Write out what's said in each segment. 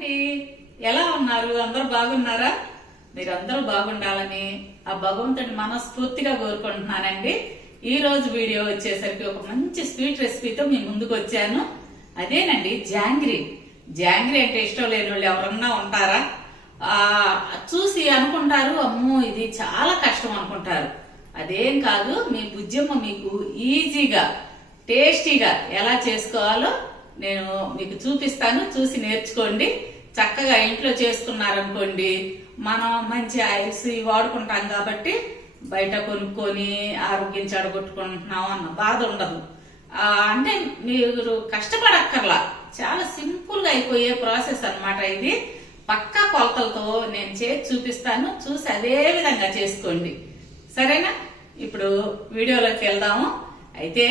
అండి, ఎలా ఉన్నారు? అందరూ బాగున్నారా? మీరందరూ బాగుండాలని ఆ భగవంతుని మనస్ఫూర్తిగా కోరుకుంటున్నానండి. ఈ రోజు వీడియో వచ్చేసరికి ఒక మంచి స్వీట్ రెసిపీతో మీ ముందుకు వచ్చాను. అదేనండి జాంగ్రీ. జాంగ్రీ అంటే ఇష్టం లేని వాళ్ళు ఎవరన్నా ఉంటారా? చూసి అనుకుంటారు, అమ్మో ఇది చాలా కష్టం అనుకుంటారు. అదేం కాదు, మీ బుజ్జమ్మ మీకు ఈజీగా టేస్టీగా ఎలా చేసుకోవాలో నేను మీకు చూపిస్తాను. చూసి నేర్చుకోండి. చక్కగా ఇంట్లో చేసుకున్నారనుకోండి, మనం మంచి ఆయిల్స్ వాడుకుంటాం కాబట్టి బయట కొనుక్కొని ఆరోగ్యం చెడగొట్టుకుంటున్నాం అన్న బాధ ఉండదు. అంటే మీరు కష్టపడక్కర్లా, చాలా సింపుల్ గా అయిపోయే ప్రాసెస్ అన్నమాట ఇది. పక్కా కొలతలతో నేను చేసి చూపిస్తాను, చూసి అదే విధంగా చేసుకోండి. సరేనా? ఇప్పుడు వీడియోలోకి వెళ్దాము. అయితే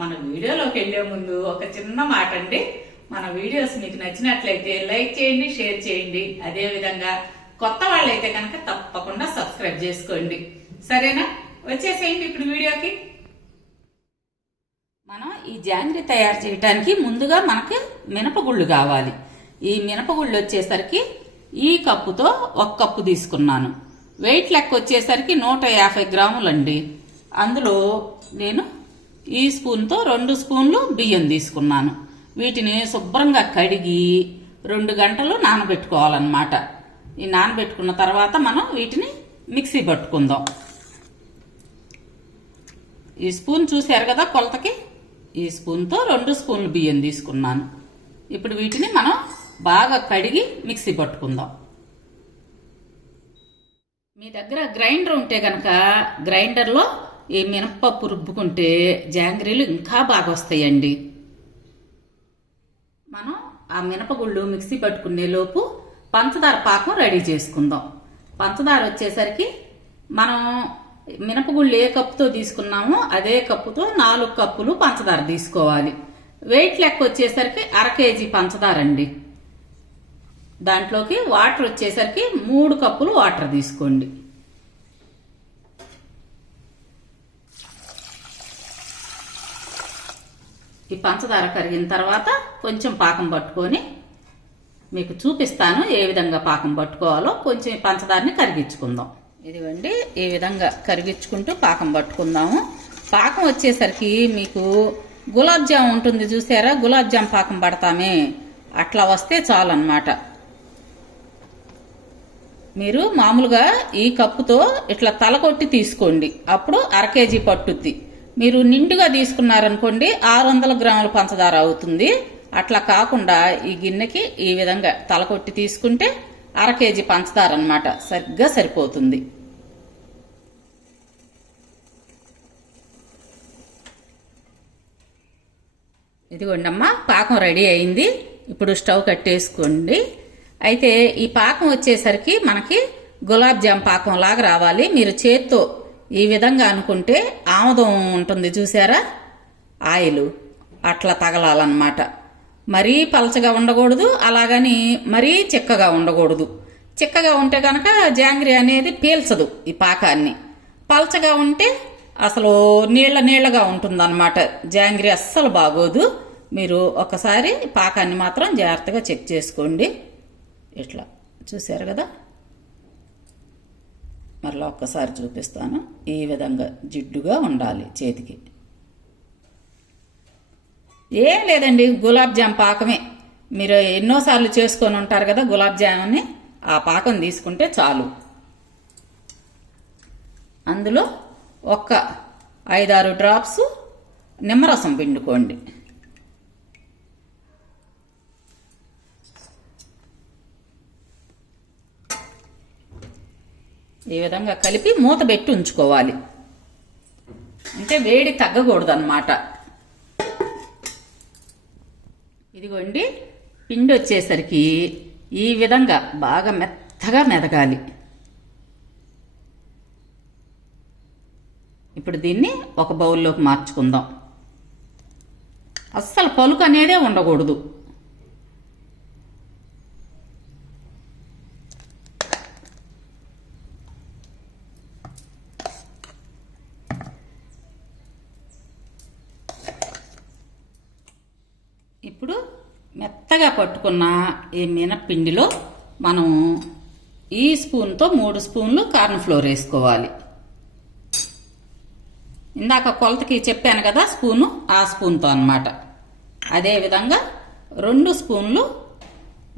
మన వీడియోలోకి వెళ్లే ముందు ఒక చిన్న మాట అండి. మన వీడియోస్ మీకు నచ్చినట్లయితే లైక్ చేయండి, షేర్ చేయండి. అదే విధంగా కొత్త వాళ్ళైతే కనుక తప్పకుండా సబ్స్క్రైబ్ చేసుకోండి. సరేనా? వచ్చేసేయండి ఇప్పుడు వీడియోకి. మనం ఈ జాంగ్రీ తయారు చేయడానికి ముందుగా మనకి మినపగుళ్ళు కావాలి. ఈ మినపగుళ్ళు వచ్చేసరికి ఈ కప్పుతో 1 కప్పు తీసుకున్నాను. వెయిట్ లెక్క వచ్చేసరికి 150 గ్రాములండి. అందులో నేను ఈ స్పూన్తో 2 స్పూన్లు బియ్యం తీసుకున్నాను. వీటిని శుభ్రంగా కడిగి 2 గంటలు నానబెట్టుకోవాలన్నమాట. ఈ నానబెట్టుకున్న తర్వాత మనం వీటిని మిక్సీ పట్టుకుందాం. ఈ స్పూన్ చూశారు కదా కొలతకి, ఈ స్పూన్తో 2 స్పూన్లు బియ్యం తీసుకున్నాను. ఇప్పుడు వీటిని మనం బాగా కడిగి మిక్సీ పట్టుకుందాం. మీ దగ్గర గ్రైండర్ ఉంటే కనుక గ్రైండర్లో ఈ మినపప్పు రుబ్బుకుంటే జాంగ్రీలు ఇంకా బాగా వస్తాయండి. మనం ఆ మినపగుళ్ళు మిక్సీ పట్టుకునే లోపు పంచదార పాకం రెడీ చేసుకుందాం. పంచదార వచ్చేసరికి మనం మినపగుళ్ళు ఏ కప్పుతో తీసుకున్నామో అదే కప్పుతో 4 కప్పులు పంచదార తీసుకోవాలి. వెయిట్ లెక్క వచ్చేసరికి 1/2 కేజీ పంచదార అండి. దాంట్లోకి వాటర్ వచ్చేసరికి 3 కప్పులు వాటర్ తీసుకోండి. ఈ పంచదార కరిగిన తర్వాత కొంచెం పాకం పట్టుకొని మీకు చూపిస్తాను ఏ విధంగా పాకం పట్టుకోవాలో. కొంచెం పంచదారని కరిగించుకుందాం. ఇదిగోండి, ఈ విధంగా కరిగించుకుంటూ పాకం పట్టుకుందాము. పాకం వచ్చేసరికి మీకు గులాబ్ జామ్ ఉంటుంది చూసారా, గులాబ్ జామ్ పాకం పడతామే, అట్లా వస్తే చాలు అన్నమాట. మీరు మామూలుగా ఈ కప్పుతో ఇట్లా తలకొట్టి తీసుకోండి, అప్పుడు 1/2 కేజీ పట్టుద్ది. మీరు నిండుగా తీసుకున్నారనుకోండి 600 గ్రాముల పంచదార అవుతుంది. అట్లా కాకుండా ఈ గిన్నెకి ఈ విధంగా తలకొట్టి తీసుకుంటే 1/2 కేజీ పంచదార అన్నమాట, సరిగ్గా సరిపోతుంది. ఇదిగోండి అమ్మా, పాకం రెడీ అయింది. ఇప్పుడు స్టవ్ కట్టేసుకోండి. అయితే ఈ పాకం వచ్చేసరికి మనకి గులాబ్ జామ్ పాకం లాగా రావాలి. మీరు చేత్తో ఈ విధంగా అనుకుంటే ఆముదం ఉంటుంది చూసారా, ఆయిల్ అట్లా తగలాలన్నమాట. మరీ పలచగా ఉండకూడదు, అలాగని మరీ చిక్కగా ఉండకూడదు. చిక్కగా ఉంటే కనుక జాంగ్రీ అనేది పీల్చదు ఈ పాకాన్ని. పలచగా ఉంటే అసలు నీళ్ళగా ఉంటుందన్నమాట. జాంగ్రీ అస్సలు బాగోదు. మీరు ఒకసారి పాకాన్ని మాత్రం జాగ్రత్తగా చెక్ చేసుకోండి. ఇట్లా చూశారు కదా, మరలా ఒక్కసారి చూపిస్తాను. ఈ విధంగా జిడ్డుగా ఉండాలి చేతికి. ఏం లేదండి, గులాబ్ జామ్ పాకమే. మీరు ఎన్నోసార్లు చేసుకొని ఉంటారు కదా గులాబ్ జామ్ని, ఆ పాకం తీసుకుంటే చాలు. అందులో 5-6 డ్రాప్స్ నిమ్మరసం పిండుకోండి. ఈ విధంగా కలిపి మూత పెట్టి ఉంచుకోవాలి. అంటే వేడి తగ్గకూడదు అన్నమాట. ఇదిగోండి, పిండి వచ్చేసరికి ఈ విధంగా బాగా మెత్తగా మెదగాలి. ఇప్పుడు దీన్ని ఒక బౌల్లోకి మార్చుకుందాం. అస్సలు పలుకు అనేదే ఉండకూడదు. ఇప్పుడు మెత్తగా పట్టుకున్న ఈ మినప్పిండిలో మనం ఈ స్పూన్తో 3 స్పూన్లు కార్న్ ఫ్లోర్ వేసుకోవాలి. ఇందాక కొలతకి చెప్పాను కదా స్పూను, ఆ స్పూన్తో అన్నమాట. అదేవిధంగా 2 స్పూన్లు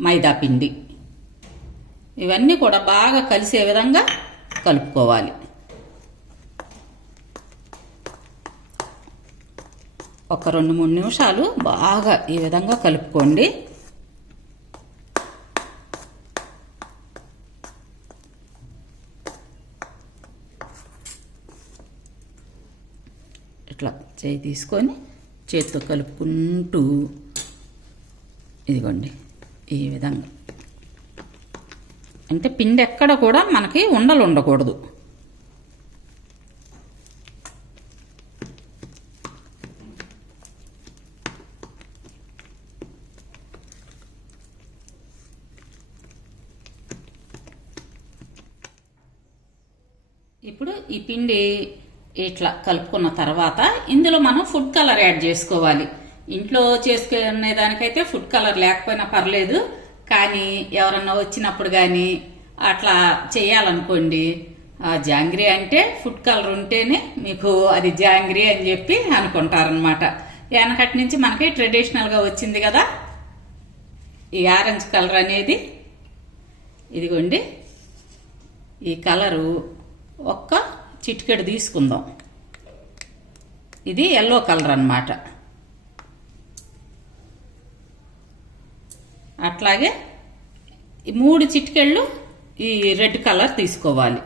మైదా పిండి. ఇవన్నీ కూడా బాగా కలిసే విధంగా కలుపుకోవాలి. ఒక 2-3 నిమిషాలు బాగా ఈ విధంగా కలుపుకోండి. ఇట్లా చేయి తీసుకొని చేతితో కలుపుకుంటూ ఇదిగోండి ఈ విధంగా. అంటే పిండి ఎక్కడ కూడా మనకి ఉండలు ఉండకూడదు. ఇప్పుడు ఈ పిండి ఇట్లా కలుపుకున్న తర్వాత ఇందులో మనం ఫుడ్ కలర్ యాడ్ చేసుకోవాలి. ఇంట్లో చేసుకునే దానికైతే ఫుడ్ కలర్ లేకపోయినా పర్లేదు, కానీ ఎవరన్నా వచ్చినప్పుడు కానీ అట్లా చేయాలనుకోండి, జాంగ్రీ అంటే ఫుడ్ కలర్ ఉంటేనే మీకు అది జాంగ్రీ అని చెప్పి అనుకుంటారనమాట. వెనకటి నుంచి మనకి ట్రెడిషనల్గా వచ్చింది కదా ఈ ఆరెంజ్ కలర్ అనేది. ఇదిగోండి ఈ కలరు ఒక్క చిటికెడు తీసుకుందాం. ఇది ఎల్లో కలర్ అన్నమాట. అట్లాగే 3 చిటికెళ్ళు ఈ రెడ్ కలర్ తీసుకోవాలి.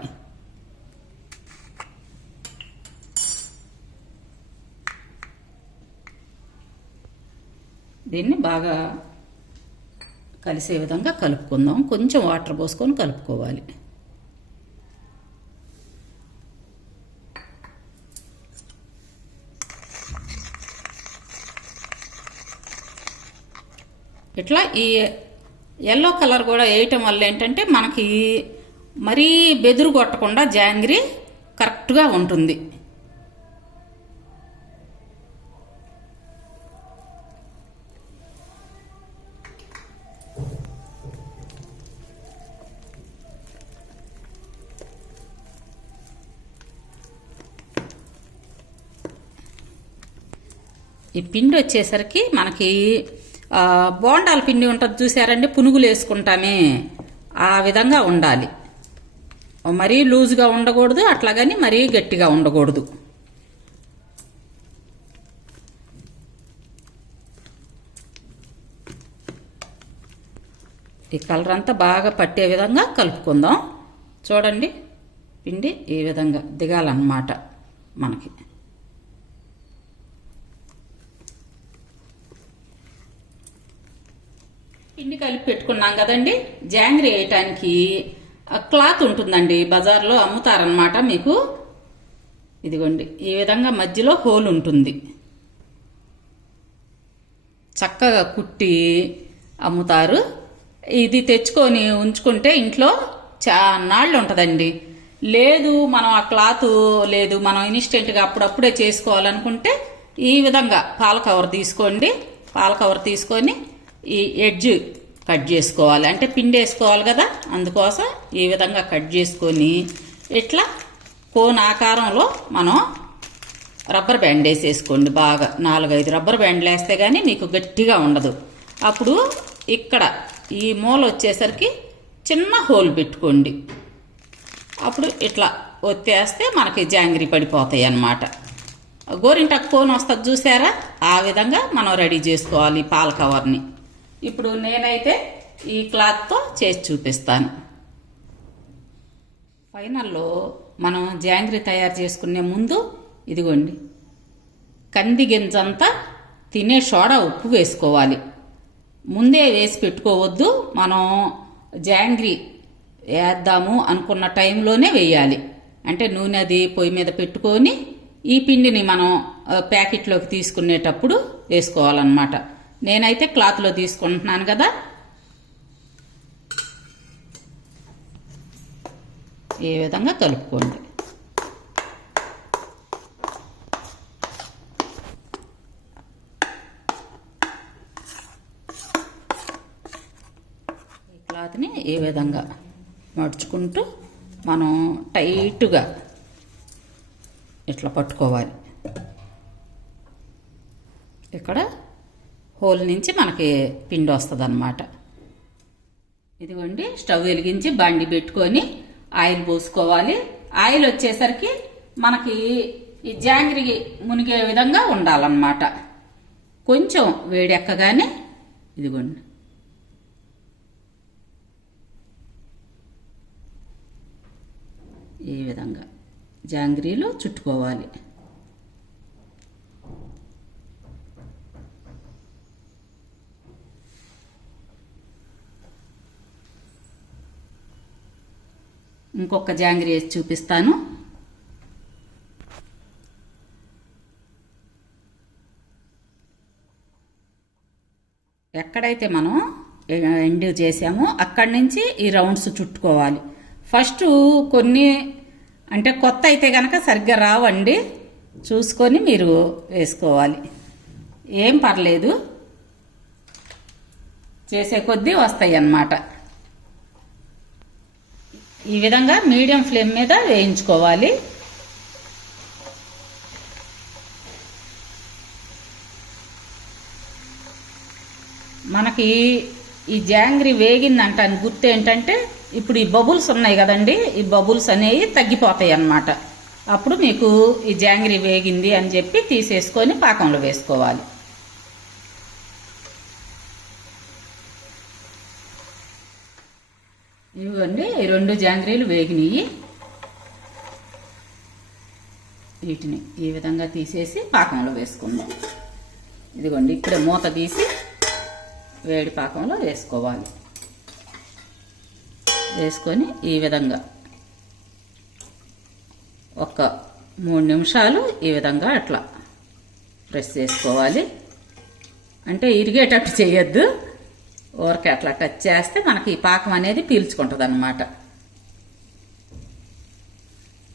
దీన్ని బాగా కలిసే విధంగా కలుపుకుందాం. కొంచెం వాటర్ పోసుకొని కలుపుకోవాలి. ఇట్లా ఈ ఎల్లో కలర్ కూడా వేయటం వల్ల ఏంటంటే మనకి మరీ బెదురు కొట్టకుండా జాంగ్రీ కరెక్ట్గా ఉంటుంది. ఈ పిండి వచ్చేసరికి మనకి బోండాల పిండి ఉంటుంది చూసారండి, పునుగులు వేసుకుంటామే, ఆ విధంగా ఉండాలి. మరీ లూజ్గా ఉండకూడదు, అట్లాగని మరీ గట్టిగా ఉండకూడదు. ఈ కలర్ అంతా బాగా పట్టే విధంగా కలుపుకుందాం. చూడండి పిండి ఈ విధంగా దిగాలన్నమాట మనకి. పిండి కలిపి పెట్టుకున్నాం కదండి. జాంగ్రీ వేయటానికి క్లాత్ ఉంటుందండి, బజార్లో అమ్ముతారనమాట మీకు. ఇదిగోండి ఈ విధంగా మధ్యలో హోల్ ఉంటుంది, చక్కగా కుట్టి అమ్ముతారు. ఇది తెచ్చుకొని ఉంచుకుంటే ఇంట్లో చాన్నాళ్ళు ఉంటుందండి. లేదు మనం ఆ క్లాత్ లేదు, మనం ఇన్స్టెంట్గా అప్పుడప్పుడే చేసుకోవాలనుకుంటే ఈ విధంగా పాల కవర్ తీసుకోండి. పాల కవర్ తీసుకొని ఈ ఎడ్జ్ కట్ చేసుకోవాలి, అంటే పిండి వేసుకోవాలి కదా, అందుకోసం ఈ విధంగా కట్ చేసుకొని ఇట్లా కోన్ ఆకారంలో మనం రబ్బర్ బ్యాండ్ వేసేసుకోండి. బాగా 4-5 రబ్బర్ బ్యాండ్లు వేస్తే కానీ మీకు గట్టిగా ఉండదు. అప్పుడు ఇక్కడ ఈ మూల వచ్చేసరికి చిన్న హోల్ పెట్టుకోండి. అప్పుడు ఇట్లా ఒత్తేస్తే మనకి జాంగ్రీ పడిపోతాయి అన్నమాట. గోరింటాకు కోన్ వస్తుంది చూసారా, ఆ విధంగా మనం రెడీ చేసుకోవాలి పాల కవర్ని. ఇప్పుడు నేనైతే ఈ క్లాత్తో చేసి చూపిస్తాను. ఫైనల్లో మనం జాంగ్రీ తయారు చేసుకునే ముందు ఇదిగోండి కంది గింజంతా తినే సోడా ఉప్పు వేసుకోవాలి. ముందే వేసి పెట్టుకోవద్దు, మనం జాంగ్రీ వేద్దాము అనుకున్న టైంలోనే వేయాలి. అంటే నూనె అది పొయ్యి మీద పెట్టుకొని ఈ పిండిని మనం ప్యాకెట్లోకి తీసుకునేటప్పుడు వేసుకోవాలన్నమాట. నేనైతే క్లాత్లో తీసుకుంటున్నాను కదా. ఈ విధంగా కలుపుకోండి. క్లాత్ని ఈ విధంగా మడుచుకుంటూ మనం టైట్గా ఇట్లా పట్టుకోవాలి. ఇక్కడ హోల్ నుంచి మనకి పిండి వస్తుంది అన్నమాట. ఇదిగోండి, స్టవ్ వెలిగించి బండి పెట్టుకొని ఆయిల్ పోసుకోవాలి. ఆయిల్ వచ్చేసరికి మనకి ఈ జాంగ్రీ మునిగే విధంగా ఉండాలన్నమాట. కొంచెం వేడెక్కగానే ఇదిగోండి ఈ విధంగా జాంగ్రీలు చుట్టుకోవాలి. ఇంకొక జాంగ్రీ వేసి చూపిస్తాను. ఎక్కడైతే మనం ఎండ్ చేసామో అక్కడి నుంచి ఈ రౌండ్స్ చుట్టుకోవాలి. ఫస్ట్ కొన్ని అంటే కొత్త అయితే కనుక సరిగ్గా రావండి, చూసుకొని మీరు వేసుకోవాలి. ఏం పర్లేదు, చేసే కొద్దీ వస్తాయి అన్నమాట. ఈ విధంగా మీడియం ఫ్లేమ్ మీద వేయించుకోవాలి. మనకి ఈ జాంగ్రీ వేగిందంటాను గుర్తు ఏంటంటే, ఇప్పుడు ఈ బబుల్స్ ఉన్నాయి కదండి, ఈ బబుల్స్ అనేవి తగ్గిపోతాయి అన్నమాట. అప్పుడు మీకు ఈ జాంగ్రీ వేగింది అని చెప్పి తీసేసుకొని పాకంలో వేసుకోవాలి. ఇవ్వండి, ఈ 2 జాంగ్రీలు వేగినాయి. వీటిని ఈ విధంగా తీసేసి పాకంలో వేసుకుందాం. ఇదిగోండి, ఇప్పుడే మూత తీసి వేడి పాకంలో వేసుకోవాలి. వేసుకొని ఈ విధంగా ఒక 3 నిమిషాలు ఈ విధంగా అట్లా ప్రెస్ చేసుకోవాలి. అంటే ఇరిగేటట్టు చేయొద్దు, ఊరికే అట్లా టచ్ చేస్తే మనకి ఈ పాకం అనేది పీల్చుకుంటుంది అన్నమాట.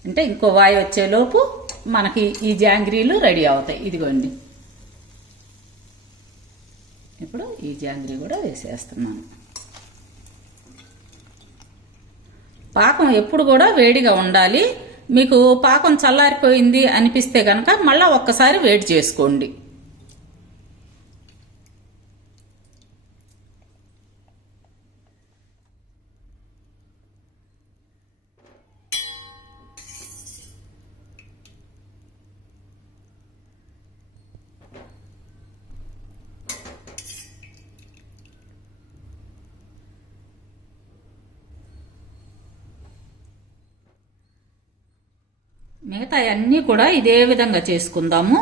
అంటే ఇంకో వాయి వచ్చేలోపు మనకి ఈ జాంగ్రీలు రెడీ అవుతాయి. ఇదిగోండి, ఇప్పుడు ఈ జాంగ్రీ కూడా వేసేస్తున్నాను. పాకం ఎప్పుడు కూడా వేడిగా ఉండాలి. మీకు పాకం చల్లారిపోయింది అనిపిస్తే కనుక మళ్ళీ ఒక్కసారి వేడి చేసుకోండి. మిగతా అన్నీ కూడా ఇదే విధంగా చేసుకుందాము.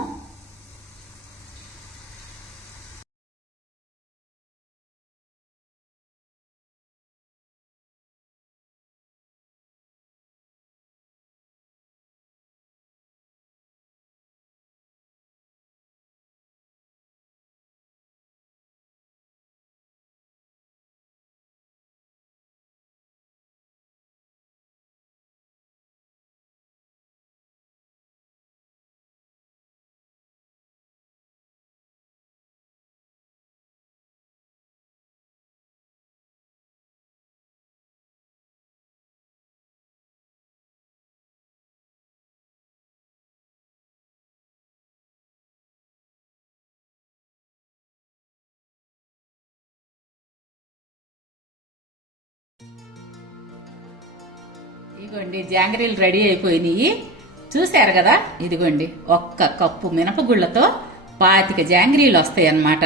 ఇదిగోండి, జాంగ్రీలు రెడీ అయిపోయినాయి. చూశారు కదా, ఇదిగోండి, 1 కప్పు మినపగుళ్ళతో 25 జాంగ్రీలు వస్తాయి అన్నమాట.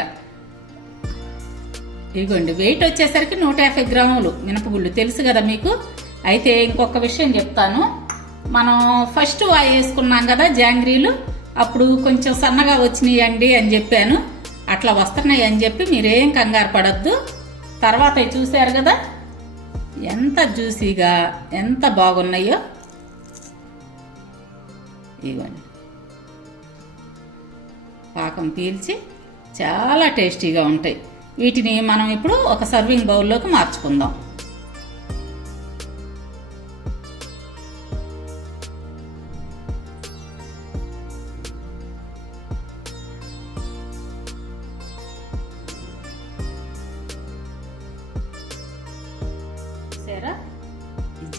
ఇదిగోండి, వెయిట్ వచ్చేసరికి 150 గ్రాములు మినపగుళ్ళు, తెలుసు కదా మీకు. అయితే ఇంకొక విషయం చెప్తాను. మనం ఫస్ట్ వాయి వేసుకున్నాం కదా జాంగ్రీలు, అప్పుడు కొంచెం సన్నగా వచ్చినాయండి అని చెప్పాను. అట్లా వస్తున్నాయి అని చెప్పి మీరేం కంగారు పడద్దు. తర్వాత చూశారు కదా ఎంత జ్యూసీగా ఎంత బాగున్నాయో. ఇవ్వండి, పాకం పీల్చి చాలా టేస్టీగా ఉంటాయి. వీటిని మనం ఇప్పుడు ఒక సర్వింగ్ బౌల్లోకి మార్చుకుందాం.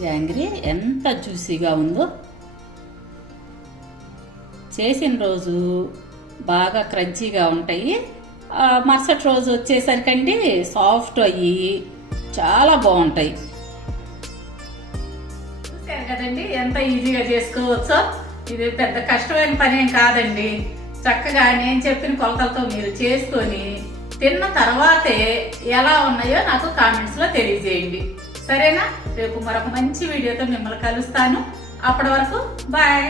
జాంగ్రీ ఎంత జ్యూసీగా ఉందో. చేసిన రోజు బాగా క్రంచీగా ఉంటాయి, మరుసటి రోజు వచ్చేసరికండి సాఫ్ట్ అయ్యి చాలా బాగుంటాయి. చూసారు కదండి ఎంత ఈజీగా చేసుకోవచ్చో. ఇది పెద్ద కష్టమైన పని ఏం కాదండి. చక్కగా నేను చెప్పిన కొలతలతో మీరు చేసుకొని తిన్న తర్వాతే ఎలా ఉన్నాయో నాకు కామెంట్స్ లో తెలియజేయండి. సరేనా? రేపు మరొక మంచి వీడియోతో మిమ్మల్ని కలుస్తాను. అప్పటి వరకు బాయ్.